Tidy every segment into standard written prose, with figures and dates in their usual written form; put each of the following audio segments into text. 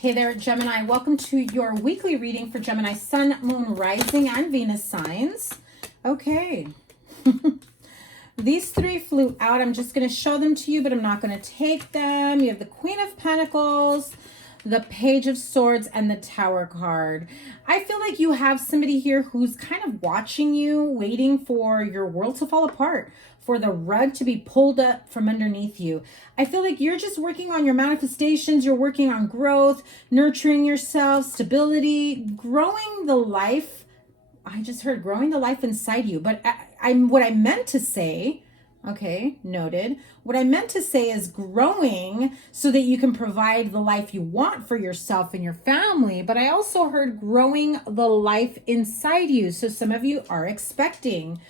Hey there, Gemini. Welcome to your weekly reading for Gemini Sun, Moon, Rising, and Venus signs. Okay. These three flew out. I'm just going to show them to you, but I'm not going to take them. You have the Queen of Pentacles, the Page of Swords, and the Tower card. I feel like you have somebody here who's kind of watching you, waiting for your world to fall apart, for the rug to be pulled up from underneath you. I feel like you're just working on your manifestations. You're working on growth, nurturing yourself, stability, growing the life. I just heard growing the life inside you. But what I meant to say, okay, noted. What I meant to say is growing so that you can provide the life you want for yourself and your family. But I also heard growing the life inside you. So some of you are expecting.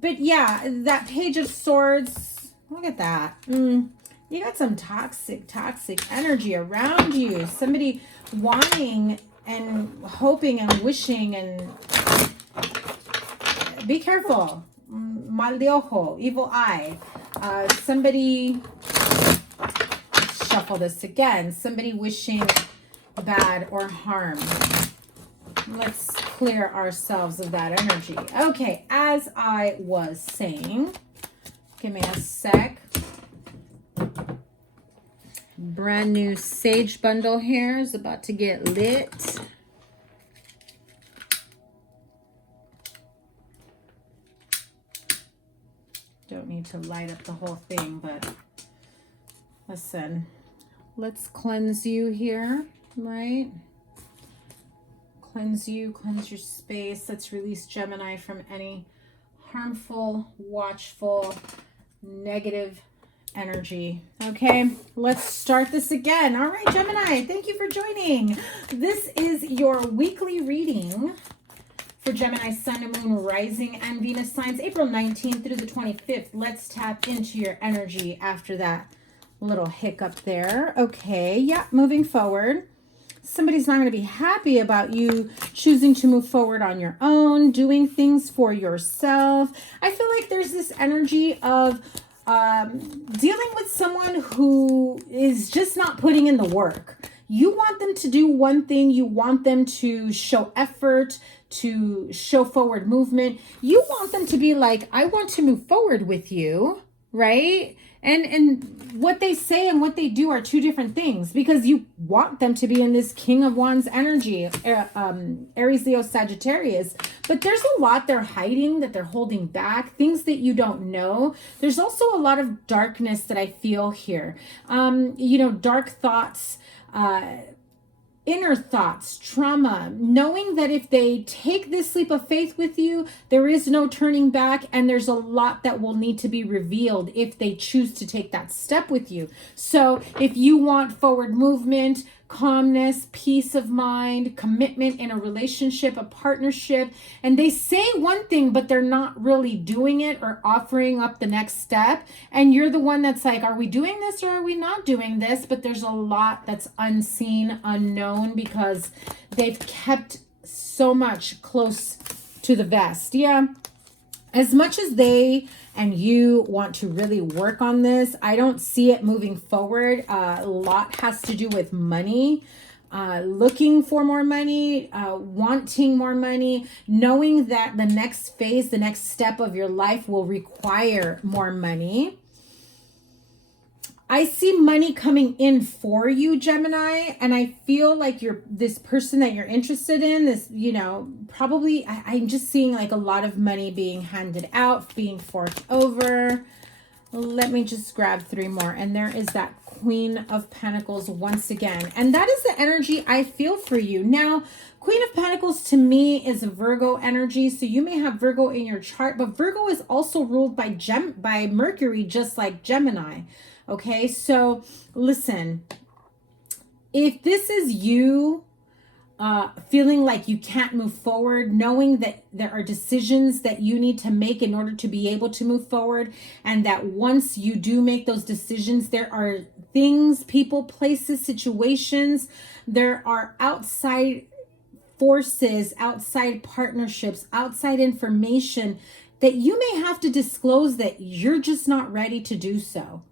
But yeah, that Page of Swords, look at that. You got some toxic energy around you. Somebody wanting and hoping and wishing, and be careful. Mal de ojo, evil eye. Somebody, let's shuffle this again. Somebody wishing bad or harm. Let's clear ourselves of that energy. Okay, as I was saying, give me a sec. Brand new sage bundle here is about to get lit. Don't need to light up the whole thing, but listen, let's cleanse you here, right? Cleanse you, cleanse your space. Let's release Gemini from any harmful, watchful, negative energy. Okay, let's start this again. All right, Gemini, thank you for joining. This is your weekly reading for Gemini Sun, Moon, Rising, and Venus signs, April 19th through the 25th. Let's tap into your energy after that little hiccup there. Okay, yeah, moving forward. Somebody's not going to be happy about you choosing to move forward on your own, doing things for yourself. I feel like there's this energy of dealing with someone who is just not putting in the work. You want them to do one thing. You want them to show effort, to show forward movement. You want them to be like, I want to move forward with you, right? And what they say and what they do are two different things, because you want them to be in this King of Wands energy, Aries, Leo, Sagittarius. But there's a lot they're hiding, that they're holding back, things that you don't know. There's also a lot of darkness that I feel here. Dark thoughts, inner thoughts, trauma, knowing that if they take this leap of faith with you, there is no turning back, and there's a lot that will need to be revealed if they choose to take that step with you. So if you want forward movement, calmness, peace of mind, commitment in a relationship, a partnership, and they say one thing, but they're not really doing it or offering up the next step, and you're the one that's like, are we doing this or are we not doing this? But there's a lot that's unseen, unknown, because they've kept so much close to the vest. Yeah. As much as they and you want to really work on this, I don't see it moving forward. A lot has to do with money, looking for more money, wanting more money, knowing that the next phase, the next step of your life will require more money. I see money coming in for you, Gemini, and I feel like this person that you're interested in, this, probably, I'm just seeing like a lot of money being handed out, being forked over. Let me just grab three more. And there is that Queen of Pentacles once again. And that is the energy I feel for you. Now, Queen of Pentacles to me is a Virgo energy. So you may have Virgo in your chart, but Virgo is also ruled by Mercury, just like Gemini. Okay, so listen, if this is you feeling like you can't move forward, knowing that there are decisions that you need to make in order to be able to move forward, and that once you do make those decisions, there are things, people, places, situations, there are outside forces, outside partnerships, outside information that you may have to disclose that you're just not ready to do so.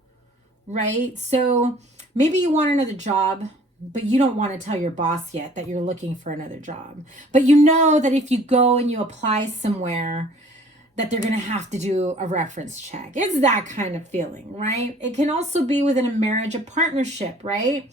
Right? So maybe you want another job. but you don't want to tell your boss yet that you're looking for another job. But you know that if you go and you apply somewhere, that they're going to have to do a reference check. It's that kind of feeling, right? It can also be within a marriage, a partnership, right?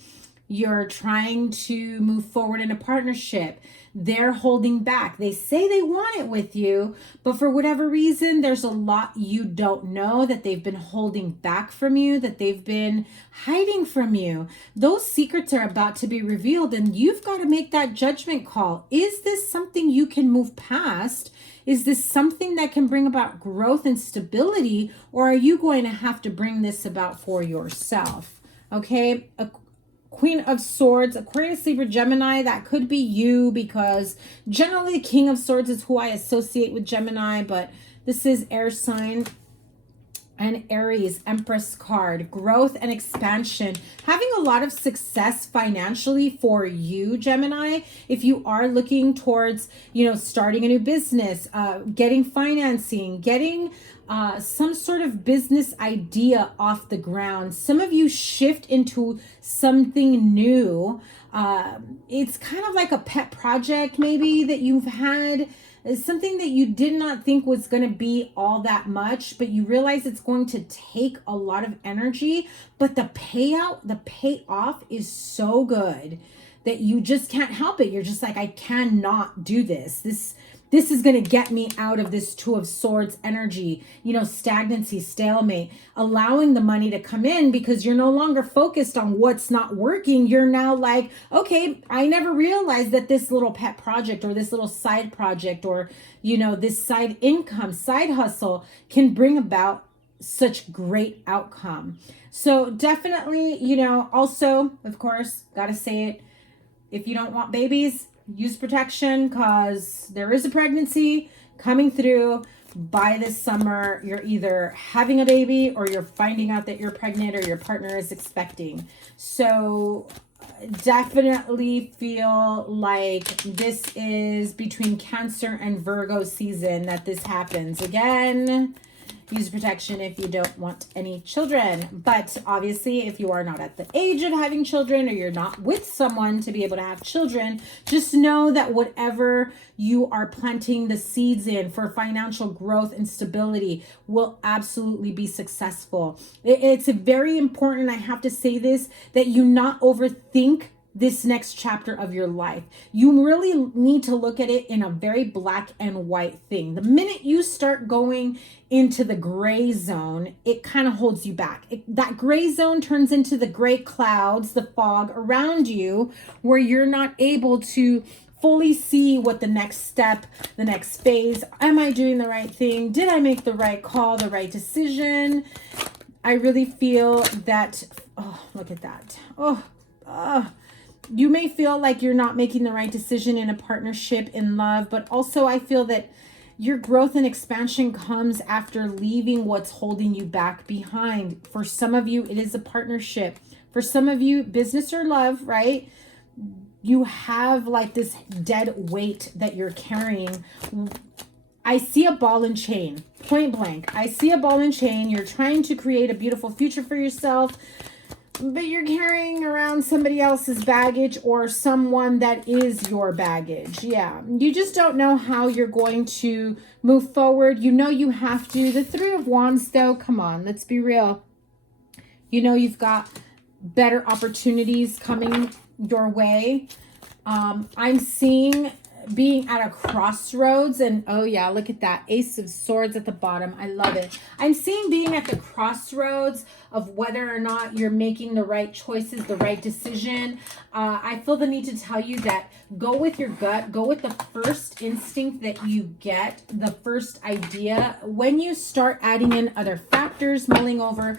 You're trying to move forward in a partnership. They're holding back. They say they want it with you, but for whatever reason, there's a lot you don't know that they've been holding back from you, that they've been hiding from you. Those secrets are about to be revealed, and you've got to make that judgment call. Is this something you can move past? Is this something that can bring about growth and stability, or are you going to have to bring this about for yourself? Okay, Queen of Swords, Aquarius, Libra, Gemini, that could be you, because generally King of Swords is who I associate with Gemini, but this is air sign. And Aries, Empress card, growth and expansion, having a lot of success financially for you, Gemini. If you are looking towards, starting a new business, getting financing, getting some sort of business idea off the ground. Some of you shift into something new. It's kind of like a pet project maybe that you've had. It's something that you did not think was going to be all that much, but you realize it's going to take a lot of energy, but the payoff is so good that you just can't help it. You're just like, I cannot do this. This is going to get me out of this Two of Swords energy, stagnancy, stalemate, allowing the money to come in because you're no longer focused on what's not working. You're now like, okay, I never realized that this little pet project or this little side project or, this side income, side hustle can bring about such great outcome. So definitely, also, of course, got to say it, if you don't want babies, use protection, because there is a pregnancy coming through by this summer. You're either having a baby or you're finding out that you're pregnant or your partner is expecting. So definitely feel like this is between Cancer and Virgo season that this happens. Again, use protection if you don't want any children. But obviously, if you are not at the age of having children or you're not with someone to be able to have children, just know that whatever you are planting the seeds in for financial growth and stability will absolutely be successful. It's very important, I have to say this, that you not overthink this next chapter of your life. You really need to look at it in a very black and white thing. The minute you start going into the gray zone, it kind of holds you back. That gray zone turns into the gray clouds, the fog around you, where you're not able to fully see what the next step, the next phase, am I doing the right thing? Did I make the right call, the right decision? I really feel that, oh, look at that. You may feel like you're not making the right decision in a partnership, in love, but also I feel that your growth and expansion comes after leaving what's holding you back behind. For some of you, it is a partnership. For some of you, business or love, right? You have like this dead weight that you're carrying. I see a ball and chain, point blank. I see a ball and chain. You're trying to create a beautiful future for yourself, but you're carrying around somebody else's baggage or someone that is your baggage. Yeah, you just don't know how you're going to move forward. You have to. The Three of Wands, though, come on, let's be real. You've got better opportunities coming your way. I'm seeing being at a crossroads, and oh yeah, look at that Ace of Swords at the bottom. I love it. I'm seeing being at the crossroads of whether or not you're making the right choices, the right decision. I feel the need to tell you that go with your gut, go with the first instinct that you get, the first idea. When you start adding in other factors, mulling over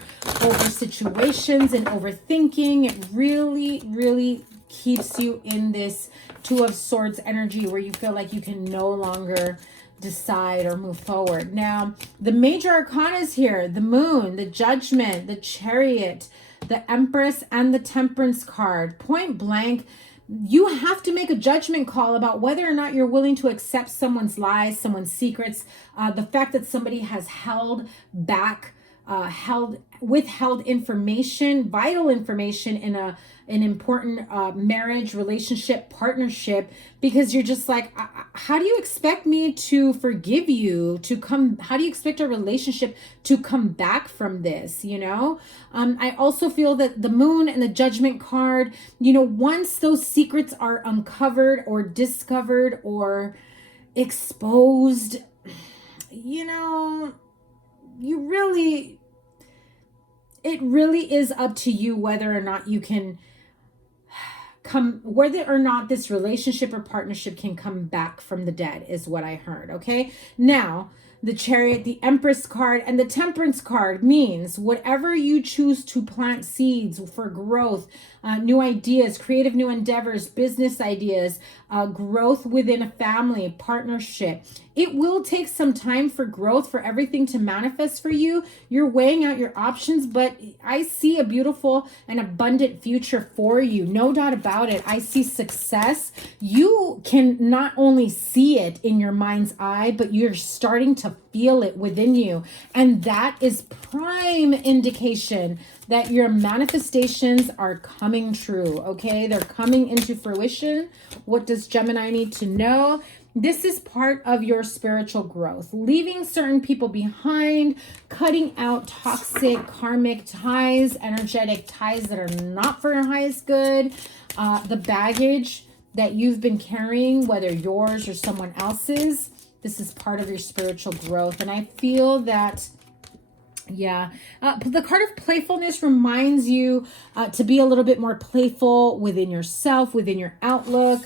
situations and overthinking, it really, really keeps you in this Two of Swords energy where you feel like you can no longer decide or move forward. Now, the major arcanas here, the Moon, the Judgment, the Chariot, the Empress, and the Temperance card. Point blank, you have to make a judgment call about whether or not you're willing to accept someone's lies, someone's secrets, the fact that somebody has held back withheld information, vital information in an important marriage, relationship, partnership, because you're just like, how do you expect me to forgive you, how do you expect our relationship to come back from this, you know? I also feel that the moon and the judgment card, you know, once those secrets are uncovered or discovered or exposed, you know, it really is up to you whether or not you can whether or not this relationship or partnership can come back from the dead, is what I heard. Okay. Now, the Chariot, the Empress card, and the Temperance card means whatever you choose to plant seeds for growth, new ideas, creative new endeavors, business ideas, growth within a family, partnership. It will take some time for growth, for everything to manifest for you. You're weighing out your options, but I see a beautiful and abundant future for you. No doubt about it. I see success. You can not only see it in your mind's eye, but you're starting to feel it within you. And that is prime indication that your manifestations are coming true, okay? They're coming into fruition. What does Gemini need to know? This is part of your spiritual growth. Leaving certain people behind, cutting out toxic karmic ties, energetic ties that are not for your highest good, the baggage that you've been carrying, whether yours or someone else's. This is part of your spiritual growth. And I feel that, yeah, the card of playfulness reminds you to be a little bit more playful within yourself, within your outlook,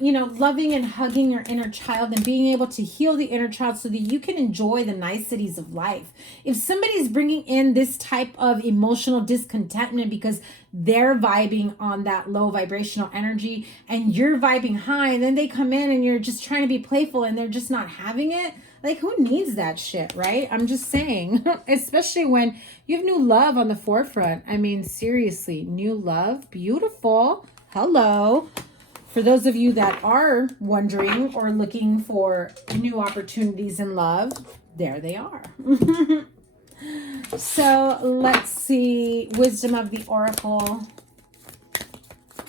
you know, loving and hugging your inner child and being able to heal the inner child so that you can enjoy the niceties of life. If somebody's bringing in this type of emotional discontentment because they're vibing on that low vibrational energy and you're vibing high, and then they come in and you're just trying to be playful and they're just not having it. Like, who needs that shit, right? I'm just saying, especially when you have new love on the forefront. I mean, seriously, new love, beautiful. Hello. For those of you that are wondering or looking for new opportunities in love, there they are. So let's see, wisdom of the oracle.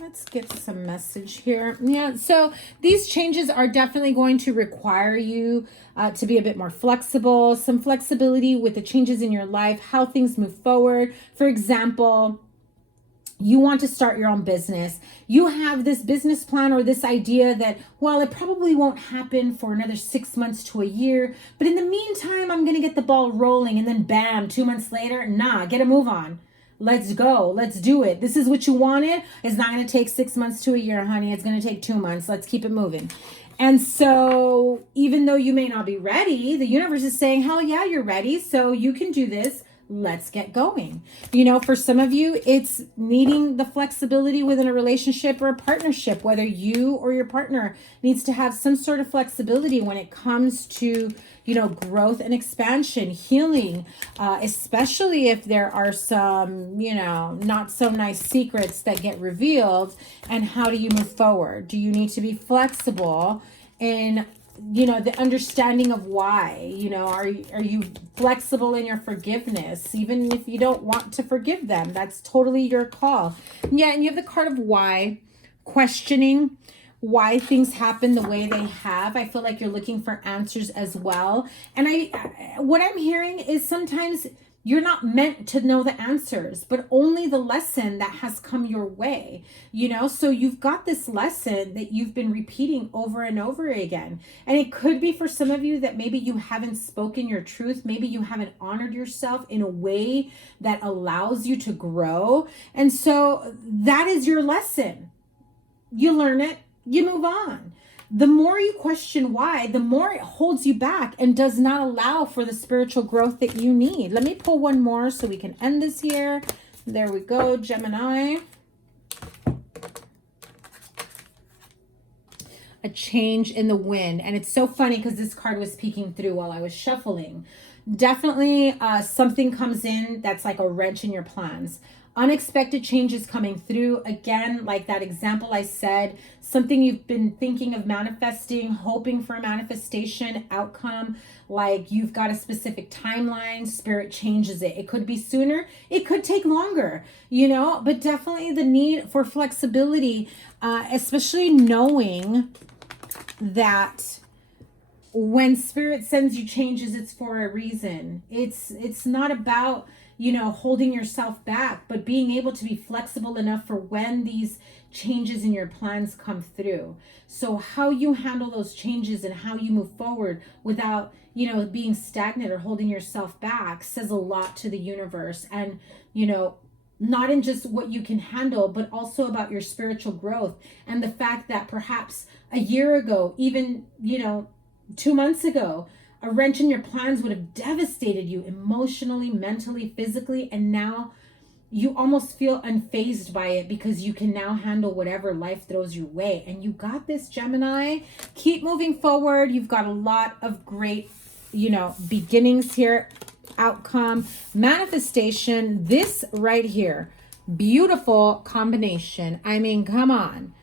Let's get some message here. Yeah, so these changes are definitely going to require you to be a bit more flexible, some flexibility with the changes in your life, how things move forward. For example, you want to start your own business. You have this business plan or this idea that, well, it probably won't happen for another 6 months to a year. But in the meantime, I'm going to get the ball rolling. And then bam, 2 months later, nah, get a move on. Let's go. Let's do it. This is what you wanted. It's not going to take 6 months to a year, honey. It's going to take 2 months. Let's keep it moving. And so even though you may not be ready, the universe is saying, hell yeah, you're ready. So you can do this. Let's get going. You know, for some of you, it's needing the flexibility within a relationship or a partnership, whether you or your partner needs to have some sort of flexibility when it comes to, you know, growth and expansion, healing, especially if there are some, you know, not so nice secrets that get revealed. And how do you move forward? Do you need to be flexible in, you know, the understanding of why? You know, are you flexible in your forgiveness, even if you don't want to forgive them? That's totally your call. Yeah, and you have the card of why, questioning why things happen the way they have. I feel like you're looking for answers as well. And what I'm hearing is sometimes you're not meant to know the answers, but only the lesson that has come your way, you know? So you've got this lesson that you've been repeating over and over again. And it could be for some of you that maybe you haven't spoken your truth. Maybe you haven't honored yourself in a way that allows you to grow. And so that is your lesson. You learn it, you move on. The more you question why, the more it holds you back and does not allow for the spiritual growth that you need. Let me pull one more so we can end this here. There we go, Gemini. A change in the wind. And it's so funny because this card was peeking through while I was shuffling. Definitely something comes in that's like a wrench in your plans. Unexpected changes coming through. Again, like that example I said, something you've been thinking of manifesting, hoping for a manifestation outcome, like you've got a specific timeline, spirit changes it. It could be sooner, it could take longer, you know, but definitely the need for flexibility, especially knowing that when spirit sends you changes, it's for a reason. It's not about, you know, holding yourself back, but being able to be flexible enough for when these changes in your plans come through. So how you handle those changes and how you move forward without, you know, being stagnant or holding yourself back says a lot to the universe. And, you know, not in just what you can handle, but also about your spiritual growth and the fact that perhaps a year ago, even, you know, 2 months ago, a wrench in your plans would have devastated you emotionally, mentally, physically, and now you almost feel unfazed by it because you can now handle whatever life throws your way. And you got this, Gemini. Keep moving forward. You've got a lot of great, you know, beginnings here, outcome, manifestation. This right here, beautiful combination. I mean, come on.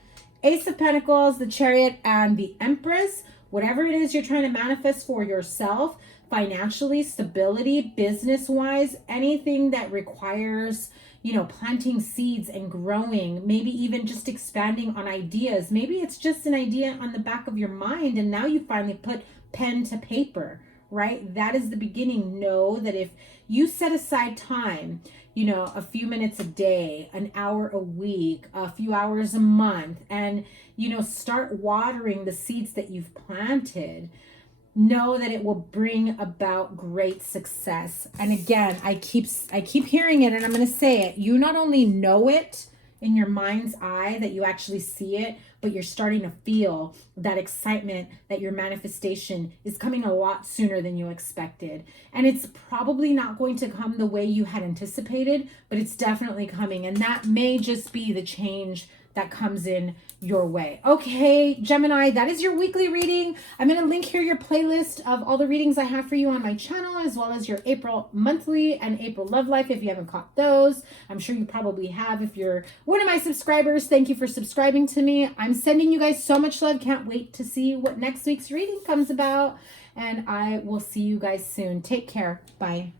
Ace of Pentacles, the Chariot, and the Empress. Whatever it is you're trying to manifest for yourself, financially, stability, business-wise, anything that requires, you know, planting seeds and growing, maybe even just expanding on ideas. Maybe it's just an idea on the back of your mind and now you finally put pen to paper, right? That is the beginning. Know that if you set aside time, you know, a few minutes a day, an hour a week, a few hours a month, and, you know, start watering the seeds that you've planted, know that it will bring about great success. And again, I keep hearing it, and I'm going to say it. You not only know it in your mind's eye, that you actually see it, but you're starting to feel that excitement that your manifestation is coming a lot sooner than you expected. And it's probably not going to come the way you had anticipated, but it's definitely coming. And that may just be the change that comes in your way. Okay, Gemini, that is your weekly reading. I'm going to link here your playlist of all the readings I have for you on my channel, as well as your April monthly and April love life if you haven't caught those. I'm sure you probably have if you're one of my subscribers. Thank you for subscribing to me. I'm sending you guys so much love. Can't wait to see what next week's reading comes about. And I will see you guys soon. Take care. Bye.